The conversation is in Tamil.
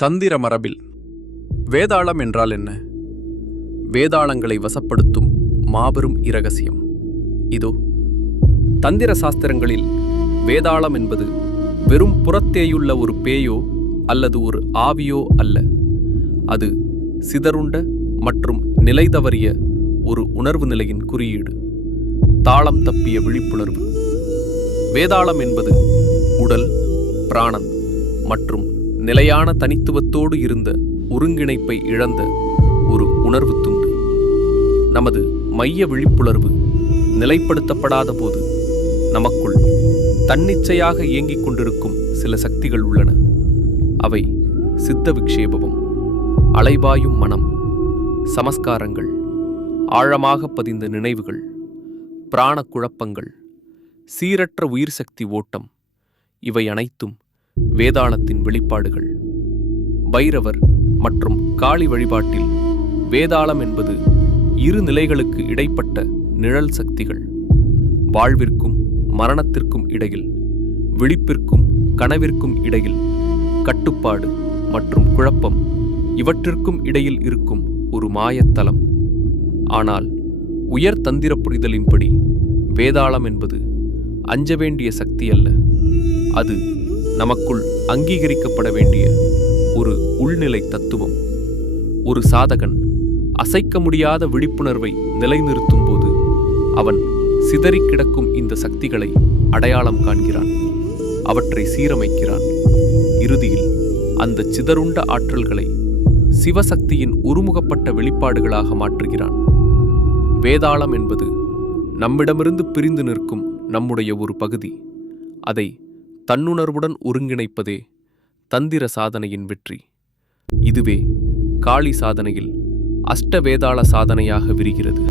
தந்திர மரபில் வேதாளம் என்றால் என்ன? வேதாளங்களை வசப்படுத்தும் மாபெரும் இரகசியம் இதோ. தந்திர சாஸ்திரங்களில் வேதாளம் என்பது வெறும் புறத்தேயுள்ள ஒரு பேயோ அல்லது ஒரு ஆவியோ அல்ல. அது சிதறுண்ட மற்றும் நிலை தவறிய ஒரு உணர்வு நிலையின் குறியீடு, தாளம் தப்பிய விழிப்புணர்வு. வேதாளம் என்பது உடல், பிராணன் மற்றும் நிலையான தனித்துவத்தோடு இருந்த ஒருங்கிணைப்பை இழந்த ஒரு உணர்வு துண்டு. நமது மைய விழிப்புணர்வு நிலைப்படுத்தப்படாத போது நமக்குள் தன்னிச்சையாக இயங்கிக் கொண்டிருக்கும் சில சக்திகள் உள்ளன. அவை சித்த விக்ஷேபம், அலைபாயும் மனம், சமஸ்காரங்கள், ஆழமாக பதிந்த நினைவுகள், பிராண குழப்பங்கள், சீரற்ற உயிர் சக்தி ஓட்டம். இவை அனைத்தும் வேதாளத்தின் வெளிப்பாடுகள். பைரவர் மற்றும் காளி வழிபாட்டில் வேதாளம் என்பது இரு நிலைகளுக்கு இடைப்பட்ட நிழல் சக்திகள். வாழ்விற்கும் மரணத்திற்கும் இடையில், விழிப்பிற்கும் கனவிற்கும் இடையில், கட்டுப்பாடு மற்றும் குழப்பம் இவற்றிற்கும் இடையில் இருக்கும் ஒரு மாயத்தலம். ஆனால் உயர் தந்திர புரிதலின்படி வேதாளம் என்பது அஞ்ச வேண்டிய சக்தி அல்ல. அது நமக்குள் அங்கீகரிக்கப்பட வேண்டிய ஒரு உள்நிலை தத்துவம். ஒரு சாதகன் அசைக்க முடியாத விழிப்புணர்வை நிலைநிறுத்தும் போது அவன் சிதறி கிடக்கும் இந்த சக்திகளை அடையாளம் காண்கிறான், அவற்றை சீரமைக்கிறான். இறுதியில் அந்த சிதறுண்ட ஆற்றல்களை சிவசக்தியின் ஒருமுகப்பட்ட வெளிப்பாடுகளாக மாற்றுகிறான். வேதாளம் என்பது நம்மிடமிருந்து பிரிந்து நிற்கும் நம்முடைய ஒரு பகுதி. அதை தன்னுணர்வுடன் ஒருங்கிணைப்பதே தந்திர சாதனையின் வெற்றி. இதுவே காளி சாதனையில் அஷ்ட வேதாள சாதனையாக விரிகிறது.